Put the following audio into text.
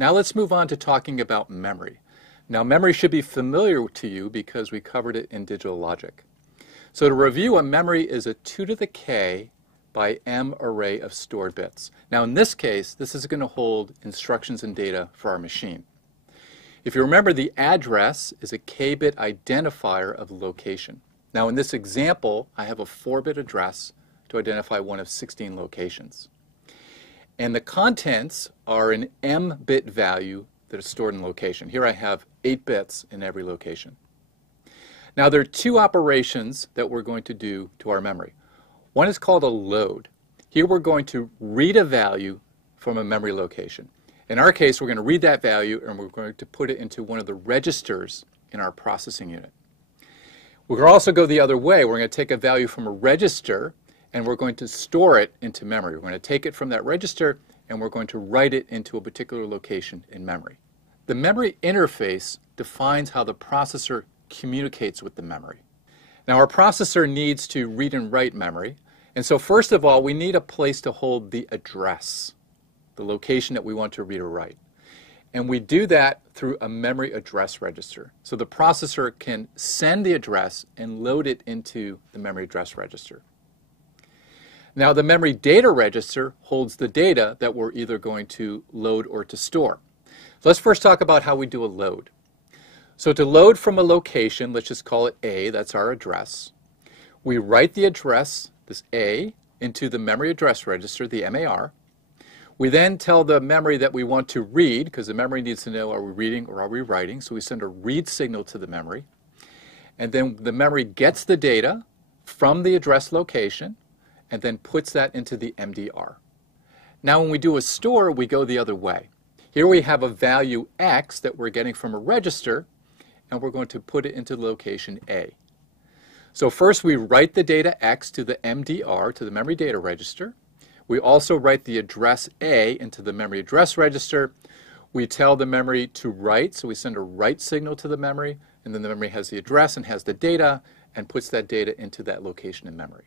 Now let's move on to talking about memory. Now memory should be familiar to you because we covered it in digital logic. So to review, a memory is a 2 to the k by m array of stored bits. Now in this case, this is going to hold instructions and data for our machine. If you remember, the address is a k-bit identifier of the location. Now in this example, I have a 4-bit address to identify one of 16 locations. And the contents are an m-bit value that is stored in location. Here I have 8 bits in every location. Now there are two operations that we're going to do to our memory. One is called a load. Here we're going to read a value from a memory location. In our case, we're going to read that value and we're going to put it into one of the registers in our processing unit. We can also go the other way. We're going to take a value from a register and we're going to store it into memory. We're going to take it from that register and we're going to write it into a particular location in memory. The memory interface defines how the processor communicates with the memory. Now our processor needs to read and write memory, and so first of all we need a place to hold the address, the location that we want to read or write. And we do that through a memory address register. So the processor can send the address and load it into the memory address register. Now the memory data register holds the data that we're either going to load or to store. So let's first talk about how we do a load. So to load from a location, let's just call it A, that's our address. We write the address, this A, into the memory address register, the MAR. We then tell the memory that we want to read, because the memory needs to know, are we reading or are we writing? So we send a read signal to the memory. And then the memory gets the data from the address location and then puts that into the MDR. Now when we do a store, we go the other way. Here we have a value X that we're getting from a register, and we're going to put it into location A. So first we write the data X to the MDR, to the memory data register. We also write the address A into the memory address register. We tell the memory to write, so we send a write signal to the memory, and then the memory has the address and has the data and puts that data into that location in memory.